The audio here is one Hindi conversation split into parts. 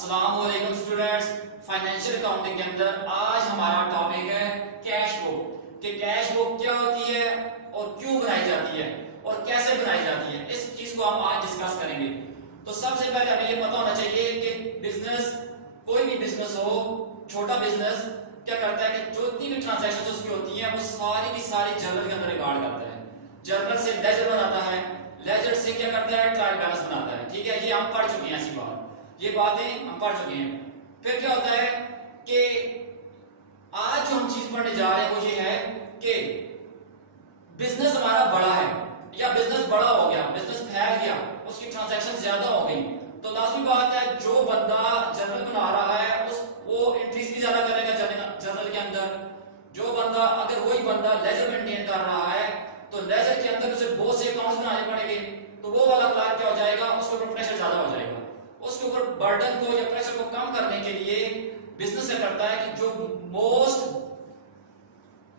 अस्सलामुअलैकुम स्टूडेंट्स। फाइनेंशियल अकाउंटिंग के अंदर आज हमारा टॉपिक है कैश बुक कि कैश बुक क्या होती है और क्यों बनाई जाती है और कैसे बनाई जाती है, इस चीज को हम आज डिस्कस करेंगे। तो सबसे पहले हमें ये पता होना चाहिए कि बिजनेस, कोई भी बिजनेस हो, छोटा बिजनेस क्या करता है कि जो जितनी भी ट्रांजैक्शन उसकी होती है वो सारी की सारी जर्नल के अंदर रिकॉर्ड करता है। जर्नल से लेजर बनाता है, लेजर से क्या करता है, ट्रायल बैलेंस बनाता है। ठीक है, ये हम पढ़ चुके हैं, ऐसी बात, ये बातें हम पढ़ चुके हैं। फिर क्या होता है कि आज जो हम चीज पढ़ने जा रहे हैं वो ये है कि बिजनेस हमारा बड़ा है या बिजनेस बड़ा हो गया, बिजनेस फैल गया, उसकी ट्रांजैक्शन ज्यादा हो गई, तो लाजमी बात है जो बंदा जर्नल बना रहा है उस वो एंट्रीज भी ज्यादा करेगा जर्नल के अंदर। जो बंदा, अगर वही बंदा लेजर मेंटेन कर रहा है तो लेजर के अंदर उसे बहुत से अकाउंट्स बनाने पड़ेंगे, तो वो वाला क्लार्क क्या हो जाएगा, उसके ऊपर प्रेशर ज्यादा हो जाएगा। उसके ऊपर बर्डन को या प्रेशर को कम करने के लिए बिजनेस क्या करता है कि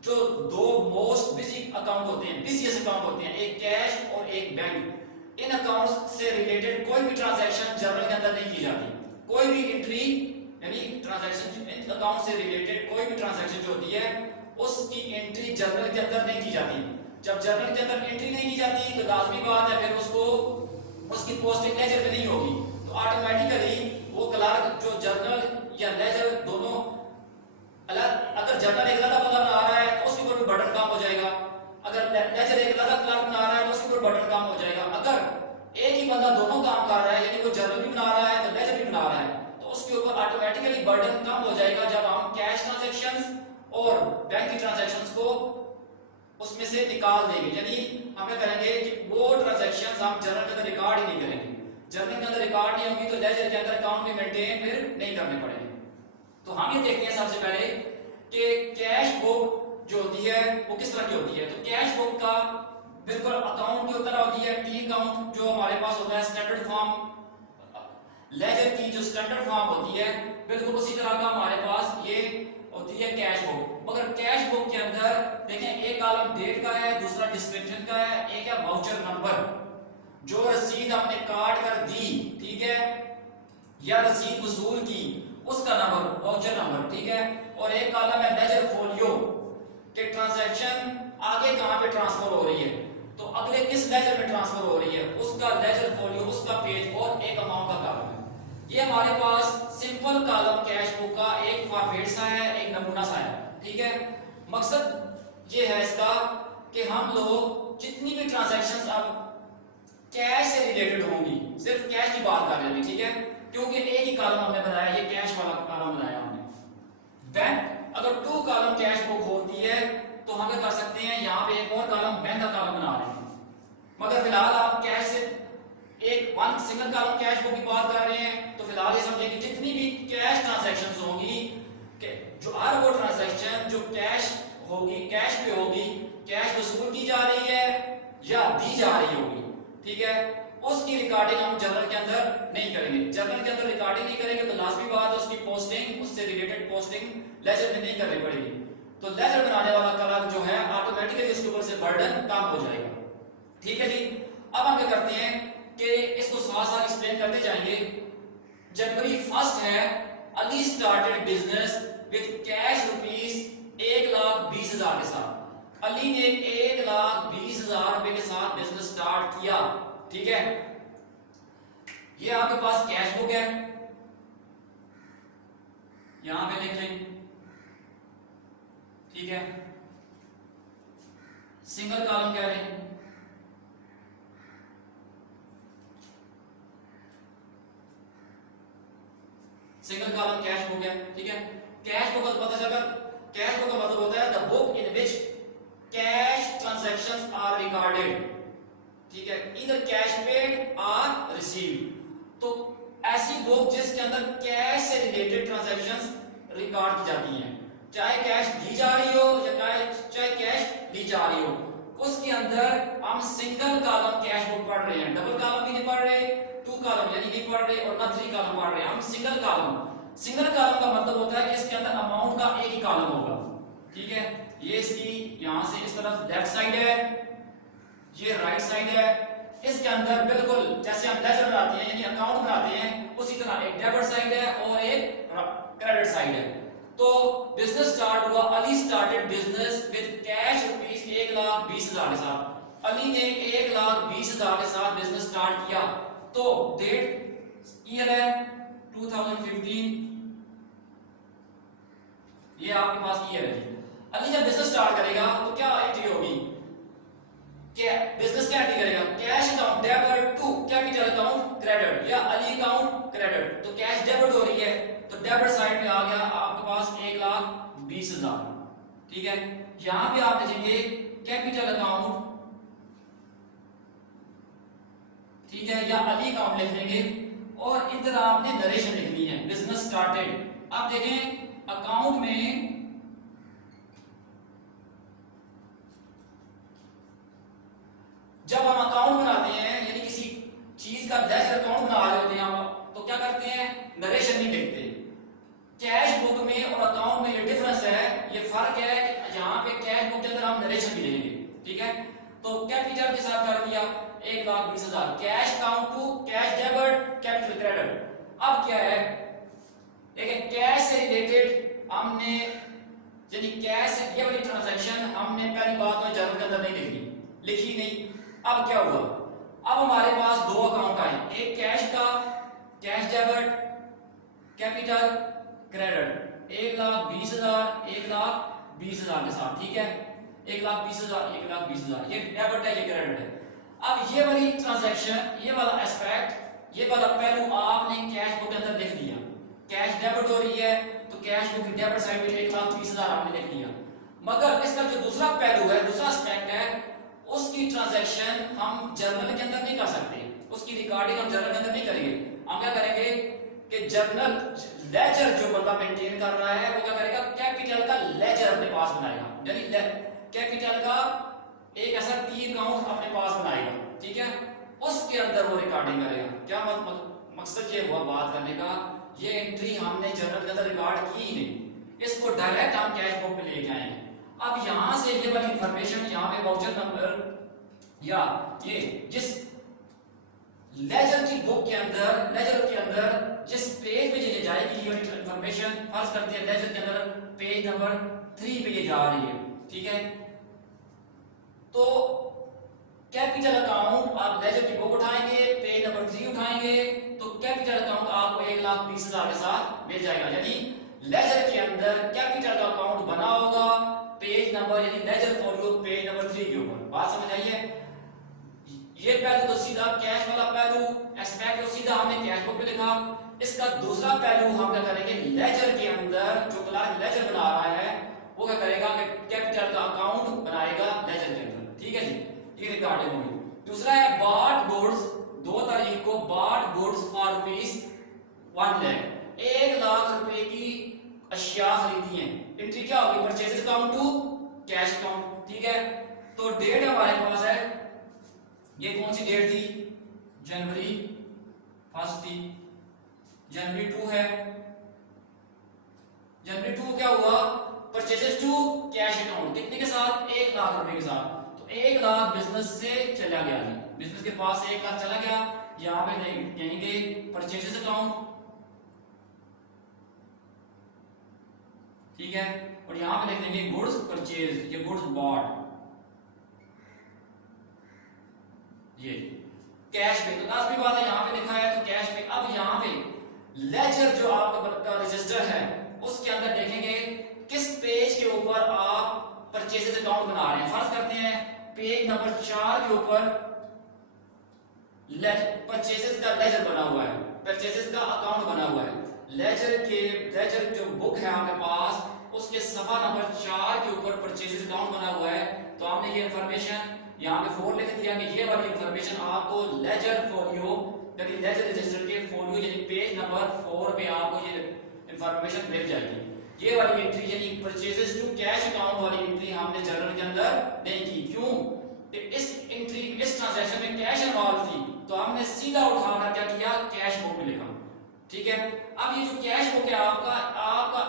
जो दो मोस्ट बिजी अकाउंट होते हैं, बिजीएस्ट अकाउंट होते हैं, एक कैश और एक बैंक, इन अकाउंट्स से रिलेटेड कोई भी ट्रांजैक्शन जर्नल के अंदर नहीं की जाती। कोई भी एंट्री यानी ट्रांजैक्शन अकाउंट से रिलेटेड कोई भी ट्रांजैक्शन जो होती है उसकी एंट्री जर्नल के अंदर नहीं की जाती। जब जर्नल के अंदर एंट्री नहीं की जाती तो लाजमी बात है फिर उसको उसकी पोस्टिंग लेजर में नहीं होगी, तो ऑटोमेटिकली वो क्लार्क जो जर्नल या लेजर दोनों अलग, अगर जर्नल एक अलग बंदा बना रहा है तो उसके ऊपर भी बटन काम हो जाएगा, अगर लेजर एक अलग क्लार्क बना रहा है तो उसके ऊपर बटन काम हो जाएगा। अगर एक ही बंदा दोनों काम कर रहा है यानी वो जर्नल भी बना रहा है तो लेजर भी बना रहा है, तो उसके ऊपर ऑटोमेटिकली बर्डन कम हो जाएगा जब हम कैश ट्रांजैक्शंस और बैंक की ट्रांजैक्शंस को उसमें से निकाल देंगे। यानी हम क्या करेंगे कि वो ट्रांजैक्शंस हम जर्नल के अंदर रिकॉर्ड ही नहीं करेंगे। जर्नल के अंदर रिकॉर्ड नहीं होगी तो लेजर के अंदर अकाउंट भी मेंटेन फिर नहीं करने पड़ेंगे। तो हम ये देखते हैं सबसे पहले कि कैश बुक जो होती है वो किस तरह की होती है। तो कैश बुक का बिल्कुल अकाउंट की तरह होती है, टी अकाउंट जो हमारे पास होता है स्टैंडर्ड फॉर्म, लेजर की जो स्टैंडर्ड फॉर्म होती है बिल्कुल उसी तरह का हमारे पास ये होती है कैश बुक। मगर कैश बुक के अंदर देखें एक कॉलम डेट का है, दूसरा डिस्क्रिप्शन का है, एक है वाउचर नंबर, जो रसीद हमने काट कर दी, ठीक है, या रसीद वसूल की उसका नंबर, वाउचर नंबर, ठीक है, और एक कॉलम है लेजर फोलियो कि ट्रांजैक्शन आगे कहां पे ट्रांसफर हो रही है, तो अगले किस लेजर में ट्रांसफर हो रही है उसका लेजर फोलियो, उसका पेज और एक अमाउंट का कॉलम है। ये हमारे पास सिंपल कॉलम कैश बुक का एक फॉर्मेट सा है, एक नमूना सा है, ठीक है। मकसद ये है इसका कि हम लोग जितनी भी ट्रांजैक्शंस अब कैश से रिलेटेड होंगी, सिर्फ कैश की बात कर रहे हैं, ठीक है, क्योंकि एक ही कॉलम हमने बनाया, ये कैश वाला कॉलम बनाया हमने। बैंक, अगर टू कॉलम कैश बुक होती है तो हम क्या कर सकते हैं, यहाँ पे एक और कॉलम बैंक का कॉलम बना रहे हैं। मगर फिलहाल आप कैश से एक one single column cash book की बात कर रहे हैं, तो फिलहाल ये समझिए कि जितनी भी कैश ट्रांजैक्शंस होंगी, जो हर वो ट्रांजैक्शन जो कैश होगी, कैश पे होगी, कैश वसूल की जा रही है या दी जा रही होगी, ठीक है, उसकी रिकॉर्डिंग हम जर्नल के अंदर नहीं करेंगे। जर्नल के अंदर रिकॉर्डिंग नहीं करेंगे तो लाजमी बात है उसकी पोस्टिंग, उससे रिलेटेड पोस्टिंग लेजर में नहीं करनी पड़ेगी। तो लेजर बनाने वाला क्लर्क जो है ऑटोमेटिकली उसके ऊपर से बर्डन कम हो जाएगा, ठीक है जी। अब हम क्या करते हैं कि इसको साथ साथ एक्सप्लेन करते जाएंगे। जनवरी 1 है, Ali started business with cash rupees 1,20,000 के साथ। अली ने 1,20,000 रुपए के साथ बिजनेस स्टार्ट किया, ठीक है। ये आपके पास कैश बुक है, यहां पे लिख लें, ठीक है, सिंगल कॉलम क्या है, सिंगल कॉलम कैश बुक है, ठीक है। कैश बुक का पता चला, कैश बुक का मतलब होता है the book in which cash transactions are recorded, ठीक है, इधर कैश पेड आर रिसीव्ड। तो ऐसी बुक जिसके अंदर कैश से रिलेटेड ट्रांजैक्शंस रिकॉर्ड की जाती हैं, चाहे कैश दी जा रही हो या चाहे कैश ली जा रही हो, उसके अंदर हम सिंगल कॉलम कैश बुक पढ़ रहे हैं, डबल कॉलम भी नहीं पढ़ रहे, टू कॉलम यानी नहीं पढ़ रहे और ना थ्री कॉलम पढ़ रहे हैं, हम सिंगल कॉलम। सिंगल कॉलम का मतलब होता है कि इसके अंदर अमाउंट का एक ही कॉलम होगा, ठीक है। ये इसकी यहां से इस तरफ लेफ्ट साइड है, ये राइट साइड है, इसके अंदर बिल्कुल जैसे हम लेजर बनाते बनाते हैं यानी अकाउंट बनाते हैं, उसी तरह एक डेबिट साइड है और एक क्रेडिट साइड है। तो बिजनेस स्टार्ट हुआ, Ali started business with cash rupees 1,20,000 के साथ। अली ने 1,20,000 के साथ बिजनेस स्टार्ट किया। तो डेट ईयर है 2015, ये आपके पास ईयर है जी। अली जब बिजनेस स्टार्ट करेगा तो क्या एंट्री होगी, क्या बिजनेस क्या एंट्री करेगा, cash account debit to capital account credit या अली अकाउंट क्रेडिट। तो कैश डेबिट हो रही है तो डेबिट साइड में आ गया आपके पास 1,20,000, ठीक है। यहां पे आप लिखेंगे कैपिटल अकाउंट, ठीक है, या अली अकाउंट लिख देंगे और इधर आपने नरेशन लिखनी है बिजनेस स्टार्टेड। अब देखें अकाउंट में जब हम अकाउंट बनाते हैं यानी किसी चीज का लेजर अकाउंट बना रहे होते हैं हम, तो क्या करते हैं, नरेशन नहीं लिखते। कैश बुक में और अकाउंट में ये डिफरेंस है, ये फर्क है कि यहाँ पे कैश बुक के अंदर हम नरेशन भी लिखेंगे, ठीक है। तो कैपिटल के साथ कर दिया 1,20,000, cash account to cash debit capital credit. अब क्या है, देखिए कैश से रिलेटेड हमने यानी कैश से ये वाली ट्रांजैक्शन हमने पहली बात में जर्नल के अंदर नहीं लिखी नहीं। अब क्या हुआ, अब हमारे पास दो अकाउंट आए, एक कैश का कैश डेबिट कैपिटल क्रेडिट 1,20,000 1,20,000 के साथ, ठीक है, 1,20,000 1,20,000, ये डेबिट है ये क्रेडिट है। अब ये वाली ट्रांजैक्शन, ये वाला एस्पेक्ट, ये वाला पहलू आपने कैश बुक के अंदर लिख दिया। कैश डेबिट हो रही है तो कैश बुक की डेबिट साइड पे 1,20,000 आपने लिख दिया। मगर इसका जो दूसरा पहलू है, दूसरा एस्पेक्ट है, उसकी ट्रांजैक्शन हम जर्नल के अंदर नहीं कर सकते, उसकी रिकॉर्डिंग हम जर्नल के अंदर नहीं करेंगे। हम क्या करेंगे कि जर्नल लेजर जो बंदा मेंटेन कर रहा है वो क्या करेगा, कैपिटल का लेजर अपने पास बनाएगा, यानी कैपिटल का एक ऐसा टी अकाउंट अपने पास बनाएगा, ठीक है, उसके अंदर वो रिकॉर्डिंग करेगा। क्या मकसद ये हुआ बात करने का, ये एंट्री हमने जर्नल के अंदर रिकॉर्ड की ही नहीं, इसको डायरेक्ट हम कैश बुक पे लेके आएंगे। अब यहां से ये वाली इंफॉर्मेशन यहाँ पे वाउचर नंबर या ये जिस लेजर की बुक के अंदर, लेजर के अंदर जिस पेज पे ये जाएगी ये वाली इंफॉर्मेशन, फर्ज करते हैं लेजर के अंदर पेज नंबर 3 पे ये जा रही है, ठीक है। तो कैपिटल अकाउंट आप लेजर की बुक उठाएंगे, पेज नंबर 3 उठाएंगे तो कैपिटल अकाउंट आपको 1,20,000 के साथ मिल जाएगा, यानी लेजर के अंदर कैपिटल का अकाउंट बना होगा पेज नंबर यानी लेजर फॉलियो पेज नंबर 3 के ऊपर। बात समझ आई है, ये पहलू तो सीधा कैश वाला पहलू एस्पेक्ट तो सीधा हमने कैश बुक पे लिखा। इसका दूसरा पहलू हम क्या करेंगे, लेजर के अंदर जो क्लार्क लेजर बना रहा है वो क्या करेगा कि कैपिटल का अकाउंट बनाएगा लेजर के अंदर, ठीक है जी, ये रिकॉर्डिंग होगी। दूसरा है बॉट गुड्स, 2 तारीख को bought goods for rupees 1 lakh, 1 lakh रुपए की अशिया खरीदी है। एंट्री क्या होगी, purchase account to cash account, ठीक है। तो डेट हमारे पास है, ये कौन सी डेट थी, जनवरी 1 थी, जनवरी 2 है, जनवरी 2 क्या हुआ, परचेजेस टू कैश अकाउंट कितने के साथ, 1 लाख रुपए के साथ। तो 1 लाख बिजनेस से चला गया, बिजनेस के पास 1 लाख चला गया, यहां पे कहेंगे परचेजेस अकाउंट, ठीक है, और यहां पे लिख देंगे गुड्स परचेज, ये गुड्स बॉट, ये कैश पे। तो लास्ट बात है यहां पे लिखा है तो कैश पे। अब यहां पे लेजर जो आपका रजिस्टर है उसके अंदर देखेंगे किस पेज के ऊपर आप परचेजेस अकाउंट बना रहे हैं। फर्ज करते हैं पेज नंबर 4 के ऊपर परचेजेस का लेजर बना हुआ है, परचेजेस का अकाउंट बना हुआ है। लेजर जो बुक है आपके पास उसके सफा नंबर 4 के ऊपर परचेजेस अकाउंट बना हुआ है। तो हमने ये इंफॉर्मेशन यहाँ पे 4 लिख दिया कि ये वाली इंफॉर्मेशन आपको लेजर फोलियो यानी लेजर रजिस्टर के फोलियो यानी पेज नंबर 4 पे आपको ये इंफॉर्मेशन मिल जाएगी। ये वाली एंट्री यानी परचेजेस टू कैश अकाउंट वाली एंट्री हमने जर्नल के अंदर नहीं की। क्यों, इस एंट्री इस ट्रांजैक्शन में कैश इन्वॉल्व थी तो हमने सीधा उठाकर क्या किया, कैश बुक में लिखा, ठीक है। अब ये जो कैश बुक है आपका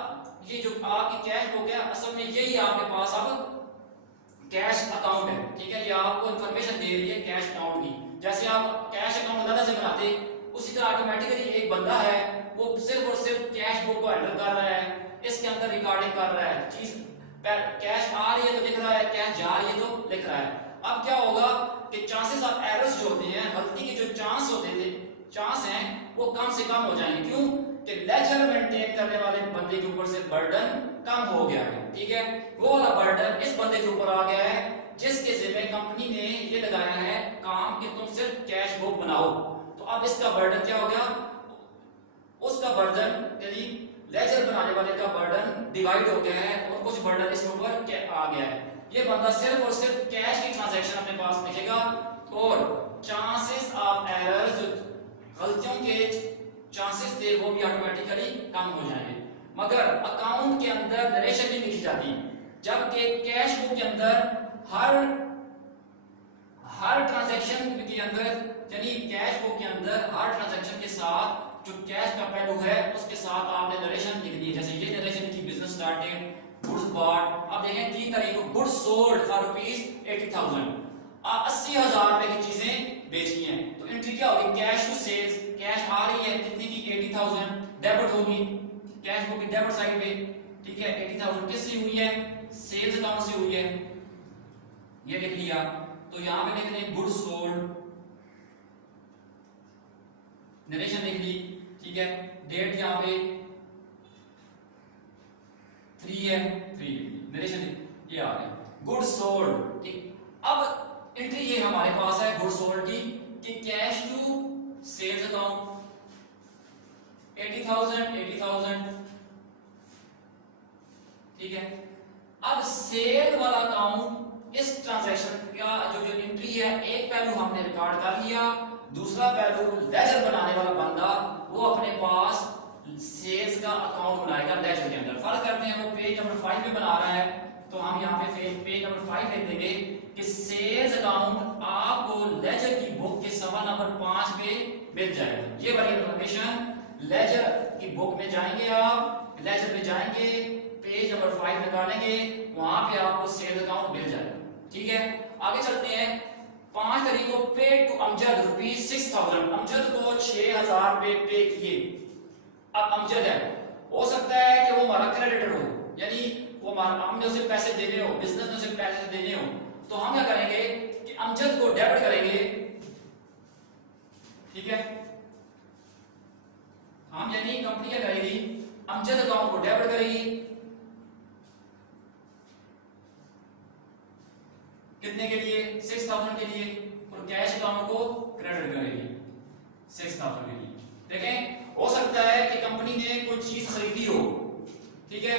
ये जो आपकी कैश बुक है असल में यही आपके पास अब कैश अकाउंट है, ठीक है। ये आपको इंफॉर्मेशन दे रही है कैश अकाउंट की। जैसे आप कैश अकाउंट अलग से बनाते ऑटोमेटिकली एक बंदा है वो सिर्फ और सिर्फ कैश बुक को हैंडल कर रहा है, इसके अंदर रिकॉर्डिंग कर रहा है, चीज कैश आ रही है तो लिख रहा है, कैश जा रही है तो लिख रहा है। अब क्या होगा कि चांसेस ऑफ एरर्स जो होते हैं, गलती के जो चांस होते थे, चांस हैं वो कम से कम हो जाएंगे। क्यों कि लेजर मेंटेन करने वाले बंदे के ऊपर से बर्डन कम हो गया है। ठीक है, वो वाला बर्डन इस बंदे के ऊपर आ गया है जिसके जिम्मे कंपनी ने ये लगाया है काम कि तुम सिर्फ कैश बुक बनाओ। तो अब इसका बर्डन क्या हो गया, उसका बर्डन यानी लेजर बनाने वाले का बर्डन डिवाइड हो गया है और कुछ बर्डन इसके ऊपर आ गया है। ये बंदा सिर्फ और सिर्फ कैश की ट्रांजैक्शन अपने पास लिखेगा और चांसेस ऑफ एरर्स, गलतियों के चांसेस थे वो भी ऑटोमेटिकली कम हो जाएंगे। मगर अकाउंट के अंदर नरेशन नहीं लिखी जाती, जबकि कैश बुक के अंदर हर ट्रांजैक्शन के अंदर यानी कैश बुक के अंदर हर ट्रांजैक्शन के साथ जो कैश का पहलू है उसके साथ आपने नरेशन लिखनी है। जैसे ये नरेशन की बिजनेस स्टार्टेड, गुड्स बॉट, अब देखें 3 तारीख को गुड्स सोल्ड फॉर ₹80,000, 80,000 रुपए की चीजें बेची हैं। तो एंट्री क्या होगी, कैश टू सेल्स, कैश आ रही है कितनी की 80,000, डेबिट होगी कैश बुक की डेबिट साइड पे। ठीक है, 80,000 किससे हुई है, सेल्स अकाउंट से हुई है, ये लिख लिया। तो यहां पे लिख लें गुड्स सोल्ड, नरेशन लिख ली। ठीक है, डेट यहां पे 3 है, 3 नरेशन ये आ गया गुड्स सोल्ड। ठीक, अब एंट्री ये हमारे पास है गुड्स सोल्ड की कि कैश टू सेल्स अकाउंट 80,000। ठीक है, अब सेल वाला अकाउंट, इस ट्रांजैक्शन का जो एंट्री है, एक पहलू हमने रिकॉर्ड कर लिया, दूसरा पहलू लेजर बनाने वाला बंदा वो अपने पास सेल्स का अकाउंट बनाएगा लेजर के अंदर। फर्ज करते हैं वो पेज नंबर 5 पे बना रहा है, तो हम यहाँ पे पेज नंबर 5 लिख देंगे कि सेल्स अकाउंट आपको लेजर की बुक के सवाल नंबर 5 पे मिल जाएगा। ये वाली इंफॉर्मेशन लेजर की बुक में जाएंगे, आप लेजर में जाएंगे, पेज नंबर 5 निकालेंगे, वहां पे आपको सेल्स अकाउंट मिल जाएगा। ठीक है, आगे चलते हैं। 5 तारीख को पे टू अमजद ₹6,000, अमजद को 6,000 रुपए पे किए। अब अमजद है, हो सकता है कि वो हमारा क्रेडिटर हो, यानी वो हमारा, हमने उसे पैसे देने हो, बिजनेस ने उसे पैसे देने हो, तो हम क्या करेंगे कि अमजद को डेबिट करेंगे। ठीक है, हम यानी कंपनी क्या करेगी, अमजद अकाउंट को डेबिट करेगी, कितने के लिए, 6,000 के लिए, और कैश अकाउंट को क्रेडिट करेगी 6,000 के लिए। देखें, हो सकता है कि कंपनी ने कोई चीज खरीदी हो। ठीक है,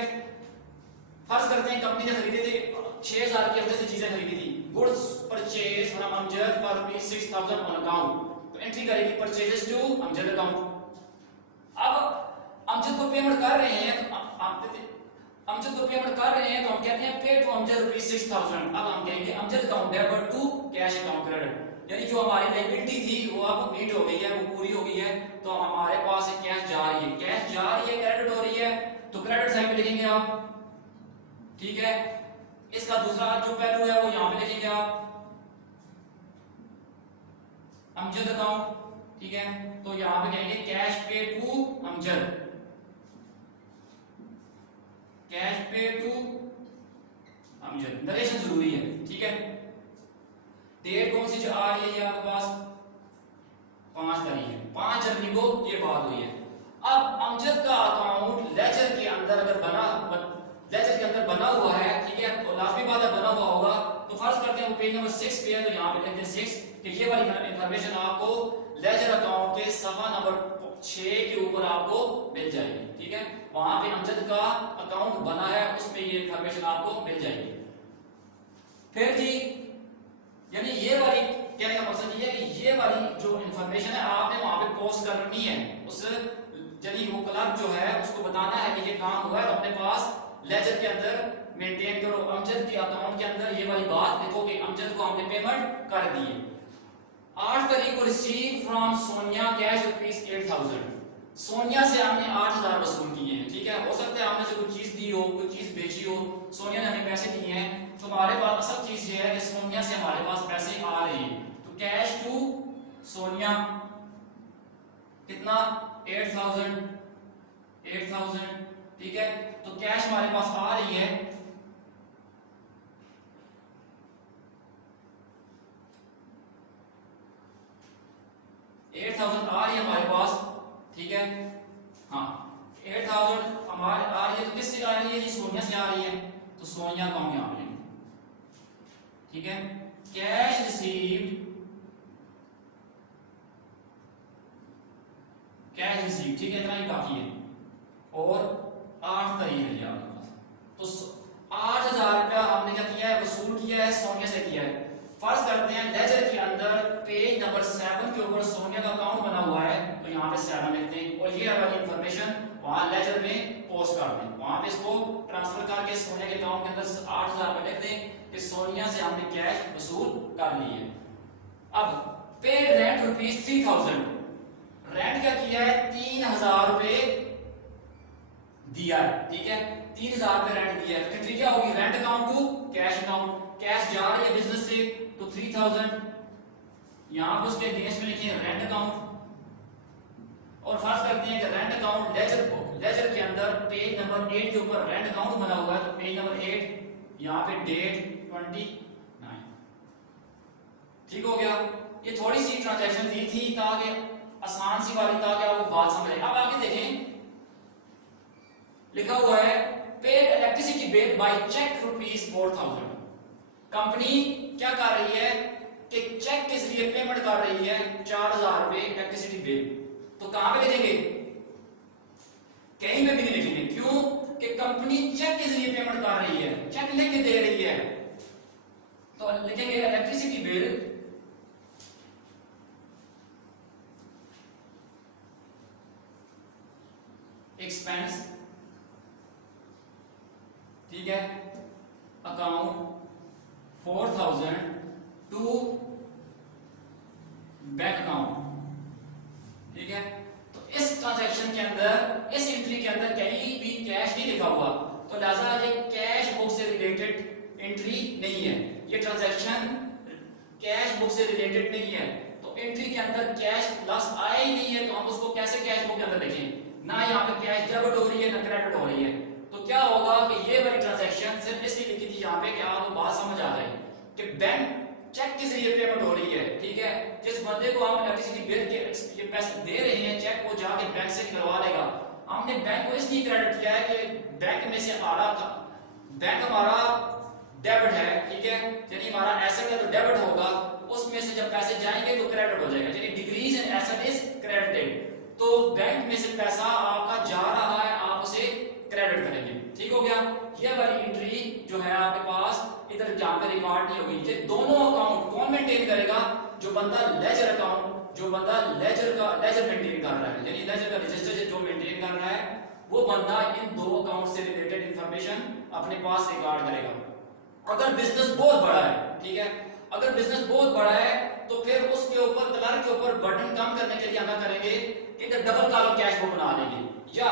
फर्ज करते हैं कंपनी ने खरीदे थे 6,000 की अंदर से चीजें खरीदी थी, goods purchase from Amjad for ₹6,000 on account, तो एंट्री करेगी परचेजेस टू अमजद अकाउंट। अब अमजद को पेमेंट कर रहे हैं, तो अमजद को पेमेंट कर रहे हैं तो हम कहते हैं पे टू अमजद ₹6,000। अब हम कहेंगे Amjad account debit to cash account credit, यानी जो हमारी लायबिलिटी थी वो अब मीट हो गई है, वो पूरी हो गई है, तो हमारे पास से कैश जा रही है, कैश जा रही है, क्रेडिट हो रही है, तो क्रेडिट साइड पे लिखेंगे आप। ठीक है, इसका दूसरा जो पहलू है वो यहां पे लिखेंगे आप, अमजद अकाउंट। ठीक है, तो यहां पे कहेंगे कैश पे टू अमजद, कैश पे टू अमजद, नरेशन जरूरी है। ठीक है, डेट कौन सी आ रही है आपके पास, 5 तारीख है, 5 जनवरी को ये बात हुई है। अब अमजद का अकाउंट लेजर के अंदर अगर लेजर के अंदर बना हुआ है, ठीक है, तो लाजमी बात है बना हुआ होगा, तो फर्ज करते हैं वो पेज नंबर 6 पे है, तो यहाँ पे लिखते हैं 6 कि ये वाली इंफॉर्मेशन आपको लेजर अकाउंट के सवा नंबर 6 के ऊपर आपको मिल जाएगी। ठीक है, वहां पे अमजद का अकाउंट बना है, उसमें ये इंफॉर्मेशन आपको मिल जाएगी। फिर जी, यानी ये वाली कहने का मकसद ये है कि ये वाली जो इंफॉर्मेशन है आपने वहां पे पोस्ट करनी है, उस यानी वो क्लर्क जो है उसको बताना है कि ये काम हुआ है, तो अपने पास लेजर के अंदर मेंटेन करो, अमजद के अकाउंट के अंदर ये वाली बात लिखो कि अमजद को हमने पेमेंट कर दी है। 8 तारीख को receive from Sonia cash ₹8,000, Sonia से हमने 8,000 वसूल किए हैं। ठीक है, हो सकता है हमने से कोई चीज दी हो, कोई चीज बेची हो, सोनिया ने हमें पैसे दिए हैं, तो हमारे पास असल चीज ये है कि सोनिया से हमारे पास पैसे आ रहे हैं, तो कैश टू सोनिया कितना 8000 ठीक है। तो कैश हमारे पास आ रही है 8000 आ रही है हमारे पास, ठीक है। हाँ 8000 हमारे आ रही है, तो किससे आ रही है? ये सोनिया से आ रही है, तो सोनिया अकाउंट यहाँ पे, ठीक है। कैश रिसीव्ड, ठीक है, इतना ही बाकी है। और 8 तारीख है आपके पास, तो 8000 रुपया हमने क्या किया है? वसूल किया है, सोनिया से किया है। फर्ज करते हैं लेजर के अंदर पेज नंबर 7 के ऊपर सोनिया का अकाउंट बना हुआ है, तो यहाँ पे 7 लिखते हैं और ये वाली इंफॉर्मेशन वहां लेजर में पोस्ट कर दें, वहां पे इसको ट्रांसफर करके सोनिया के अकाउंट के अंदर 8000 रुपए लिख दें कि सोनिया से हमने कैश वसूल कर ली है। अब पेड रेंट रुपीज 3000, रेंट क्या किया है? 3000 रुपए दिया है, ठीक है। 3000 रुपए रेंट दिया है, तो एंट्री क्या होगी? Rent account to cash account. Cash जा रही है बिजनेस से, तो 3000 यहां पर उसके अगेंस्ट में लिखे रेंट अकाउंट। और फर्ज करते हैं कि रेंट अकाउंट लेजर के अंदर पेज नंबर 8 के ऊपर रेंट अकाउंट बना हुआ है, तो पेज नंबर 8 यहां पे डेट 29, ठीक हो गया। ये थोड़ी सी ट्रांजैक्शन दी थी ताकि आसान सी वाली, ताकि आपको बात समझ आए। अब आगे देखें, लिखा हुआ है paid electricity bill by cheque rupees 4000। Company क्या कर रही है कि चेक के जरिए पेमेंट कर रही है 4000 रुपए इलेक्ट्रिसिटी बिल। तो कहां पे लिखेंगे? कहीं पे भी नहीं लिखेंगे, क्यों? कि कंपनी चेक के जरिए पेमेंट कर रही है, चेक लेके दे रही है। तो लिखेंगे इलेक्ट्रिसिटी बिल एक्सपेंस, ठीक है, अकाउंट 4000 टू बैंक अकाउंट, ठीक है। तो इस ट्रांजैक्शन के अंदर, इस एंट्री के अंदर कहीं भी कैश नहीं लिखा हुआ, तो लिहाजा ये कैश बुक से रिलेटेड एंट्री नहीं है, ये ट्रांजैक्शन कैश बुक से रिलेटेड नहीं है। तो एंट्री के अंदर कैश प्लस आया ही नहीं है, तो हम उसको कैसे कैश बुक के अंदर लिखें? ना यहाँ पे कैश डेबिट हो रही है ना क्रेडिट हो रही है। तो क्या होगा कि ये वाली ट्रांजैक्शन सिर्फ इसलिए लिखी थी यहाँ पे कि आपको बात समझ आ जाए कि बैंक चेक के जरिए पेमेंट हो रही है, ठीक है। जिस बंदे को हम इलेक्ट्रिसिटी बिल के ये पैसे दे रहे हैं, चेक वो जाके बैंक से निकलवा लेगा। हमने बैंक को इसलिए क्रेडिट किया है कि बैंक में से बैंक हमारा डेबिट है, ठीक है, यानी हमारा एसेट है तो डेबिट होगा, उसमें से जब पैसे जाएंगे तो क्रेडिट हो जाएगा, यानी decrease in asset is credited. तो बैंक में से पैसा आपका जा रहा है, आप उसे क्रेडिट करेंगे, ठीक हो गया। ये वाली एंट्री जो है आपके पास इधर जहां पे रिकॉर्ड नहीं होगी। ये दोनों अकाउंट कौन मेंटेन करेगा? जो बंदा लेजर अकाउंट, जो बंदा लेजर मेंटेन कर रहा है, यानी लेजर का रजिस्टर जो मेंटेन कर रहा है, वो बंदा इन दो अकाउंट से रिलेटेड इंफॉर्मेशन अपने पास रिकॉर्ड करेगा। अगर बिजनेस बहुत बड़ा है, ठीक है, अगर बिजनेस बहुत बड़ा है तो फिर उसके ऊपर क्लर्क के ऊपर बर्डन कम करने के लिए हम क्या करेंगे? एक डबल कॉलम कैश बुक बना लेंगे या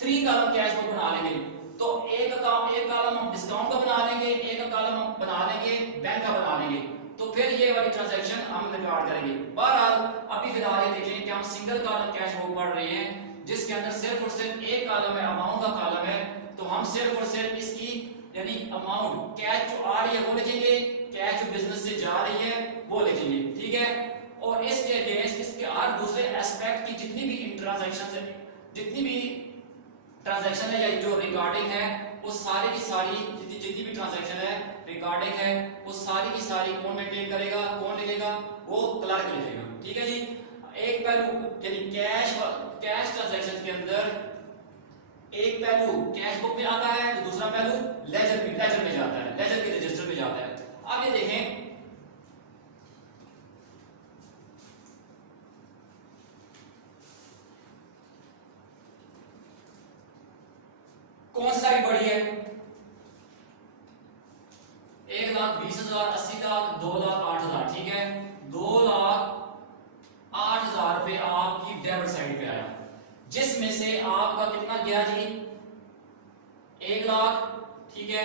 3 कॉलम कैश बुक बना लेंगे। तो एक कॉलम हम डिस्काउंट का बना लेंगे, एक कॉलम हम बना लेंगे बैंक का बना लेंगे, तो फिर ये वाली ट्रांजैक्शन हम रिकॉर्ड करेंगे। बहरहाल अभी फिलहाल ये देखें कि हम सिंगल कॉलम कैश बुक पढ़ रहे हैं जिसके अंदर सिर्फ और सिर्फ एक कॉलम है, अमाउंट का कॉलम है, तो हम सिर्फ और सिर्फ इसकी यानी अमाउंट कैश जो आ रही है वो लिखेंगे, कैश जो बिजनेस से जा रही है वो लिखेंगे, ठीक है। और इसके अगेंस्ट इसके हर दूसरे एस्पेक्ट की जितनी भी ट्रांजैक्शन है, जितनी भी ट्रांजैक्शन है या जो रिगार्डिंग है, वो सारी की सारी जितनी भी ट्रांजैक्शन है रिगार्डिंग है, वो सारी की सारी कौन मेंटेन करेगा, कौन लिखेगा? वो क्लर्क लिखेगा, ठीक है जी। एक पहलू यानी कैश ट्रांजैक्शन के अंदर एक पहलू कैश बुक में आता है, तो दूसरा पहलू लेजर में जाता है, लेजर के रजिस्टर में जाता है। अब ये देखें कौन सी साइड बड़ी है? 1,20,000, 80,00,000, 2,08,000, ठीक है। 2,08,000 रुपए आपकी डेबिट साइड पे आया, जिसमें से आपका कितना गया जी? 1,00,000, ठीक है,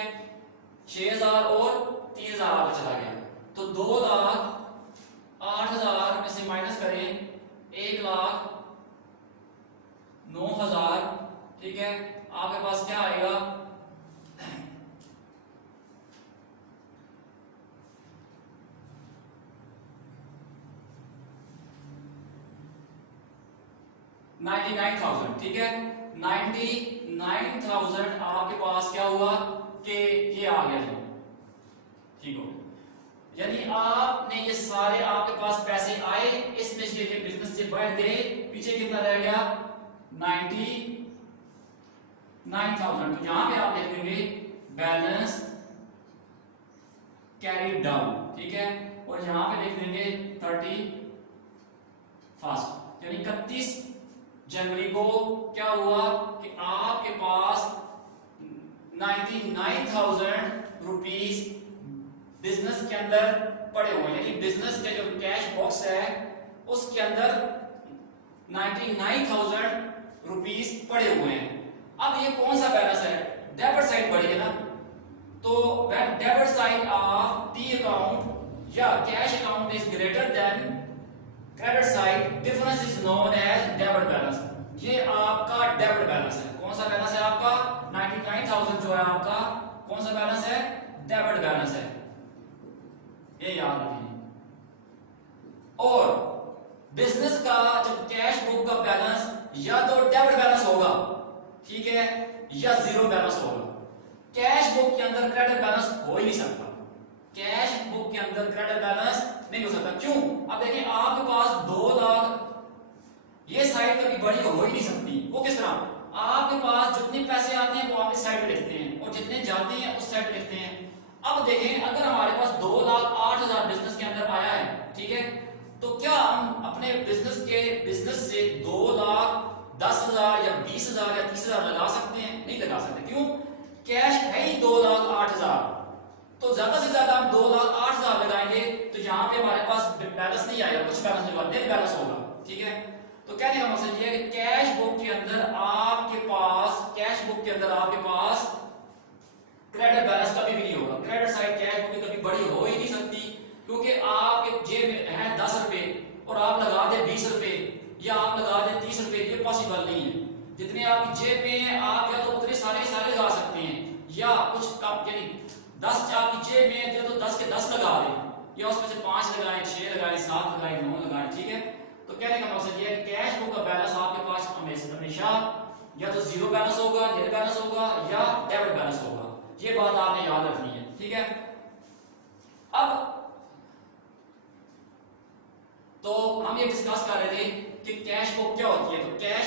6,000 और 3,000 आपका चला गया। तो 2,08,000 में से माइनस करें 1,00,000 9,000, ठीक है। आपके पास क्या आएगा, $99,000, ठीक है। 99,000 आपके पास क्या हुआ कि ये आ गया जी, ठीक हो गया। यानी आपने ये सारे आपके पास पैसे आए, इसमें से ये बिजनेस से बढ़ गए, पीछे कितना रह गया 99,000। तो यहां पे आप लिख देंगे बैलेंस कैरी डाउन, ठीक है। और यहां पे लिख देंगे 31, यानी 31 जनवरी को क्या हुआ कि आपके पास 99,000 रुपीज बिजनेस के अंदर पड़े हुए हैं। यानी बिजनेस के जो कैश बॉक्स है उसके अंदर 99,000 रुपीज पड़े हुए हैं। अब ये कौन सा बैलेंस है, डेबिट साइड बढ़ी है ना, तो when debit side of the account या cash account is greater than credit side, difference is known as debit balance. ये आपका डेबिट बैलेंस है। कौन सा बैलेंस है आपका, 99,000 जो है आपका कौन सा बैलेंस है, डेबिट बैलेंस है, ये याद रखिए। और बिजनेस का जब कैश बुक का बैलेंस या तो डेबिट बैलेंस होगा, ठीक है, या जीरो बैलेंस होगा। कैश बुक के अंदर क्रेडिट बैलेंस हो ही नहीं सकता, कैश बुक के अंदर क्रेडिट बैलेंस नहीं हो सकता। क्यों, अब देखिए आपके पास 2 लाख, ये साइड कभी बड़ी हो ही नहीं सकती। वो किस तरह, आपके पास जितने पैसे आते हैं वो आप इस साइड पे लिखते हैं और जितने जाते हैं उस साइड पे लिखते हैं। अब देखें अगर हमारे पास 2,08,000 बिजनेस के अंदर आया है, ठीक है, तो क्या हम अपने बिजनेस से 2,10,000 या 20,000 या 30,000 लगा सकते हैं? नहीं लगा सकते। क्यों, कैश है ही 2,08,000, तो ज्यादा से ज्यादा हम 2,08,000 लगाएंगे तो यहाँ पे हमारे पास बैलेंस नहीं आएगा, कुछ बैलेंस नहीं होगा, नेट बैलेंस होगा, ठीक है। तो कहने का मकसद ये है कि कैश बुक के अंदर आपके पास क्रेडिट बैलेंस कभी भी नहीं होगा। क्रेडिट साइड कैश बुक की कभी बड़ी हो ही नहीं सकती, क्योंकि आपके जेब में है 10 रुपए और आप लगा दे 20 रुपए या आप लगा दे 30 रुपए, ये पॉसिबल नहीं है। जितने आपकी जेब में है आप या तो उतने सारे लगा सकते हैं, या कुछ कम, यानी 10 आपकी जेब में है तो 10 के 10 लगा दें, या उसमें से 5 लगाएं, 6 लगाएं, 7 लगाएं, 9 लगाएं, ठीक है। तो कहने का मकसद ये है कि कैश बुक का बैलेंस आपके पास हमेशा या तो जीरो बैलेंस होगा, नील बैलेंस होगा, या डेबिट बैलेंस होगा। ये बात आपने याद रखनी है, ठीक है। अब तो हम ये डिस्कस कर रहे थे कि कैश बुक क्या होती है। तो कैश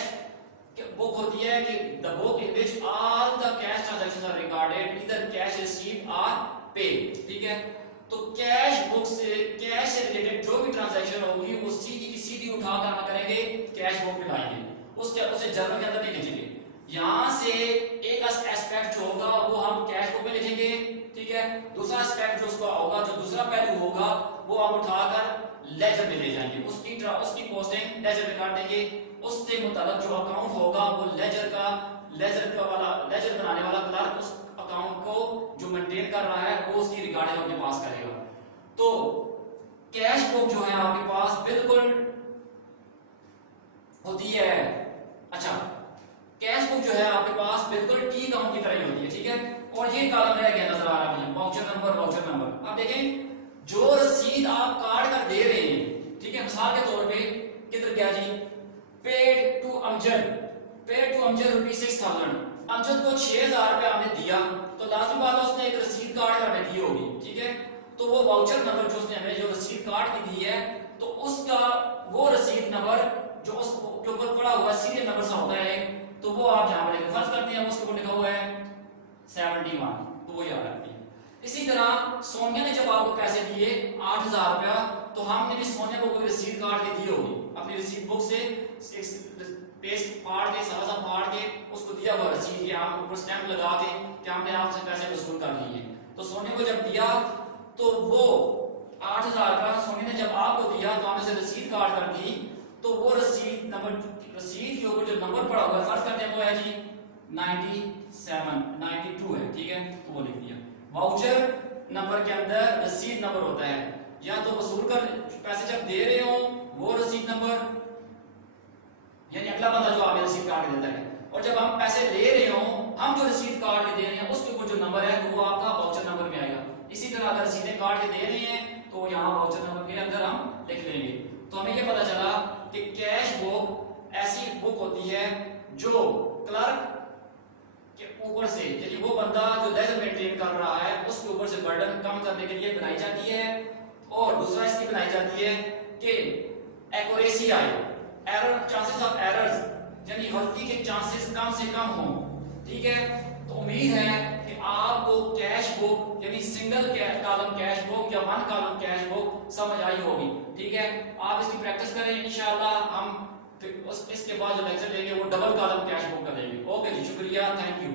बुक होती है कि the book in which all the cash transactions are recorded, either cash received और पेड, ठीक है। तो कैश बुक से, कैश से रिलेटेड जो भी ट्रांजैक्शन होगी वो सीधी की सीधी उठाकर हम करेंगे कैश बुक में लाएंगे, उसे जर्नल के अंदर नहीं लिखेंगे। यहां से एक एस्पेक्ट जो होगा वो हम कैश बुक में लिखेंगे, ठीक है। दूसरा एस्पेक्ट जो उसका होगा, जो दूसरा पहलू होगा वो हम उठाकर लेजर में ले जाएंगे, उसकी पोस्टिंग लेजर में कर देंगे। उससे मुताल्लिक जो अकाउंट होगा वो लेजर बनाने वाला क्लर्क उस अकाउंट को जो मेंटेन कर रहा है वो उसकी रिकॉर्डिंग अपने पास करेगा। तो कैश बुक जो है आपके पास बिल्कुल होती है, अच्छा, कैश बुक जो है आपके पास बिल्कुल टी अकाउंट की तरह ही होती है, ठीक है। और ये कॉलम रह गया नजर आ रहा है मुझे, वाउचर नंबर। अब देखें जो रसीद आप कार्ड का दे रहे हैं, ठीक है, मिसाल के तौर पे किधर गया जी, पेड टू अमजद ₹6,000। अमजद को 6,000 रुपए आपने दिया, तो लाजमी बात है उसने एक रसीद कार्ड हमें दी होगी, ठीक है। तो वो वाउचर नंबर जो उसने हमें जो रसीद कार्ड की दी है, तो उसका वो रसीद नंबर जो उसके ऊपर पड़ा हुआ सीरियल नंबर सा होता है, तो वो आप जहां पर फर्ज करते हैं उसके ऊपर लिखा हुआ है 71, तो वो याद रखिए। इसी तरह सोनिया ने जब आपको पैसे दिए 8,000 रुपया, तो हमने भी सोनिया को कोई रसीद कार्ड के दी होगी, अपनी रसीद बुक से पेज फाड़ के सारा फाड़ के उसको दिया हुआ रसीद के हम ऊपर स्टैंप लगा के कि हमने आपसे पैसे वसूल कर लिए। तो सोनिया को जब दिया तो वो 8,000 रुपया सोनिया ने जब आपको दिया तो हमने से रसीद कार्ड कर दी, तो वो रसीद के ऊपर जो नंबर पड़ा हुआ है फर्ज करते हैं वो है जी 92 है, ठीक है, तो वो लिख दिया। वाउचर नंबर के अंदर रसीद नंबर होता है, या तो वसूल कर पैसे जब दे रहे हो वो रसीद नंबर, यानी अगला बंदा जो आपने रसीद कार्ड काट के देता है। और जब हम पैसे ले रहे हो, हम जो रसीद काट के दे रहे हैं उसके ऊपर जो नंबर है वो आपका वाउचर नंबर में आएगा। इसी तरह अगर रसीदें काट के दे रहे हैं तो यहाँ वाउचर नंबर के अंदर हम लिख लेंगे। तो हमें ये पता चला कि कैश बुक ऐसी बुक होती है जो क्लर्क के ऊपर से, यानी वो बंदा जो लेजर मेंटेन कर रहा है उसके ऊपर से बर्डन कम करने के लिए बनाई जाती है। और दूसरा इसलिए बनाई जाती है कि एक्यूरेसी आए, एरर चांसेस ऑफ एरर्स यानी गलती के चांसेस कम से कम हो। ठीक है, तो उम्मीद है कि आपको कैश बुक यानी सिंगल कॉलम कैश बुक या वन कॉलम कैश बुक समझ आई होगी। ठीक है, आप इसकी प्रैक्टिस करें, इंशाल्लाह हम इसके बाद जो लेक्चर लेंगे वो डबल कॉलम कैश बुक का लेंगे। ओके जी, शुक्रिया, थैंक यू।